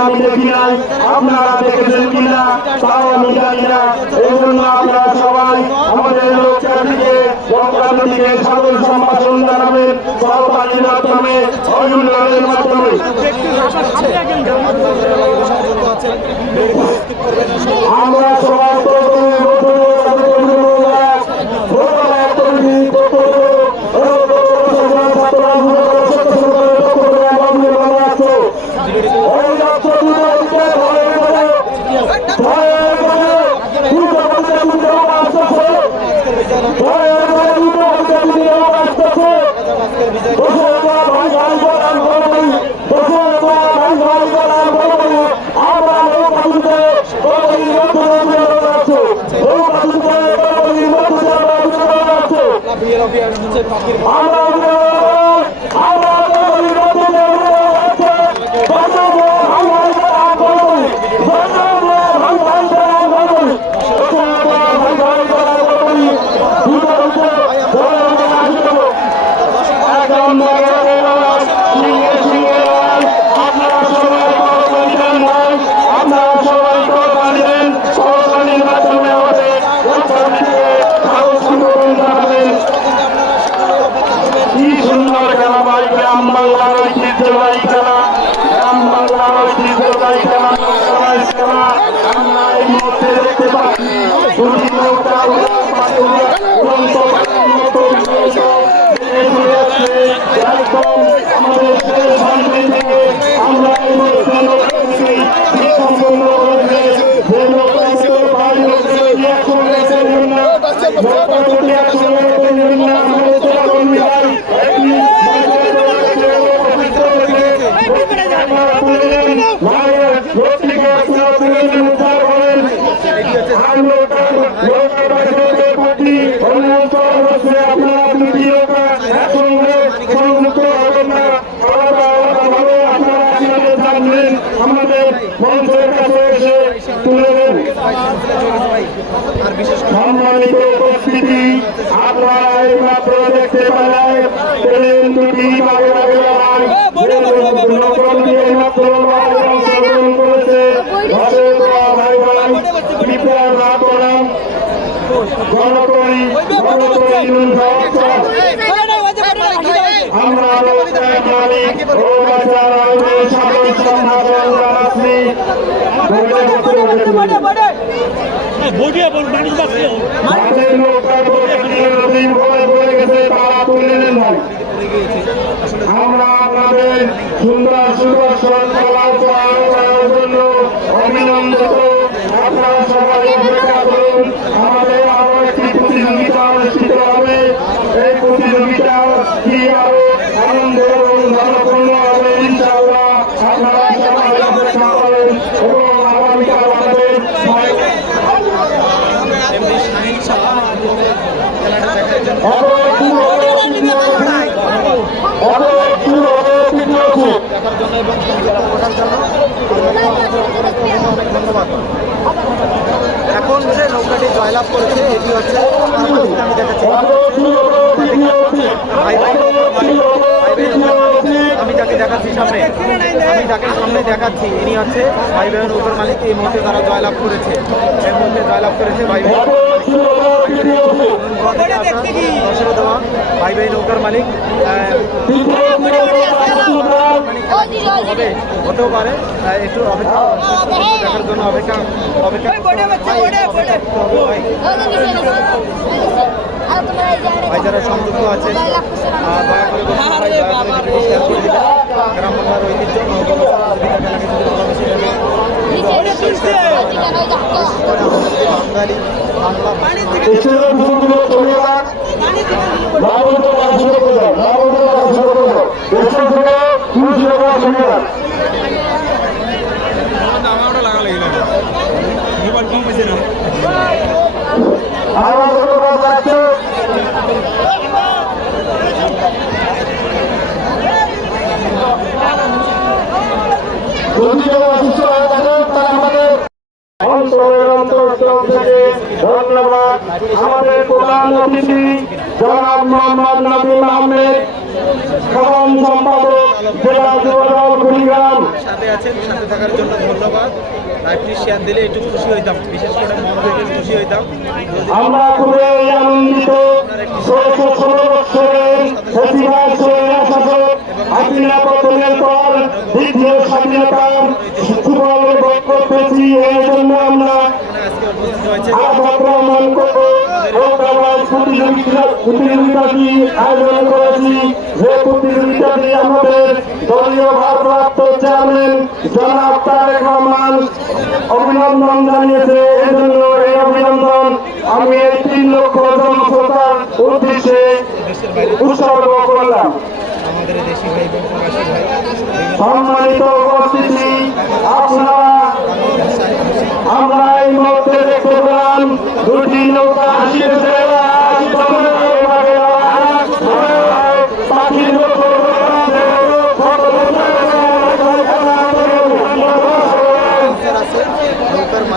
আমি দেখি নাই আপনারা দেখেছেন কিনা, তাও আমি জানি না। এই জন্য আপনারা সবাই আমাদের লোকটাকে লোকটাকে সাদর সম্ভাষণ জানাবেন সহপাঠীর মাধ্যমে অভিনন্দনের হচ্ছে নৌকা থেকে রিয়াকশন করেছে বিভিন্ন আমাদের তরুণ ভাই একটি আমাদের মঞ্চের কাছে এসে তুলে দেন আর বিশেষ করে সম্মানিত উপস্থিতি আপনারা এই মাত্র দেখতে পেলেন ট্রেন দুটি বাগে বাগে লড়াই নকলটি এই মাত্র লড়াই অংশগ্রহণ করেছে ধসের দোয়া ভাই ভাই ত্রিপুরার রাত বনাম গণতরী গণতরী আমরা মালিক ও বাজার সাধারণ সম্ভাষণ আমরা আপনাদের সুন্দর সুদর্শন কলার করার জন্য অভিনন্দিত আপনারা সবাই অপেক্ষা করুন আমাদের আরও একটি প্রতিযোগিতা অনুষ্ঠিত হবে এই প্রতিযোগিতা কি আরও আনন্দ এবং জনপূর্ণ হবে ইনশাআল্লাহ আপনারা সবাই অপেক্ষা করেন এবং আগামীকাল আমাদের দেখার জন্য অনেক ধন্যবাদ এখন যে নৌকাটি জয়লাভ করেছে, এটি হচ্ছে আমি দেখাচ্ছি আমি যাকে দেখাচ্ছি সামনে, আমি যাকে সামনে দেখাচ্ছি, ইনি হচ্ছে ভাই ভাই নৌকার মালিক। এই মুহূর্তে তারা জয়লাভ করেছে। এই মুহূর্তে জয়লাভ করেছে ভাই দেওয়া ভাই ভাই নৌকার মালিক হতেও পারে একটু অপেক্ষা দেখার জন্য অপেক্ষা অপেক্ষা। ভাই, যারা সংযুক্ত আছে দয়া করে গ্রাম বাংলার ঐতিহ্য বাঙালি বাংলা ভাষা থেকে ধন্যবাদ আমাদের প্রধান অতিথি জনাব মোহাম্মদ নবীন আহমেদ সাধারণ সম্পাদক জেলা যুবদল কুড়িগ্রাম সাথে আছেন সাথে থাকার জন্য ধন্যবাদ আমরা এই জন্য আমরা প্রতিযোগিতাটি আয়োজন অভিনন্দন জানিয়েছে। এজন্য এই অভিনন্দন আমি এই তিন লক্ষ জনশ্রোতার উদ্দেশ্যে উৎসর্গ করলাম। সম্মানিত উপস্থিতি, আপনারা, আমরা এই মুহূর্তে দেখতে পেলাম দুটি নৌকা আসিয়েছে আজ তোমাদের এবারে আজ পাখির মতো অফিসার আছে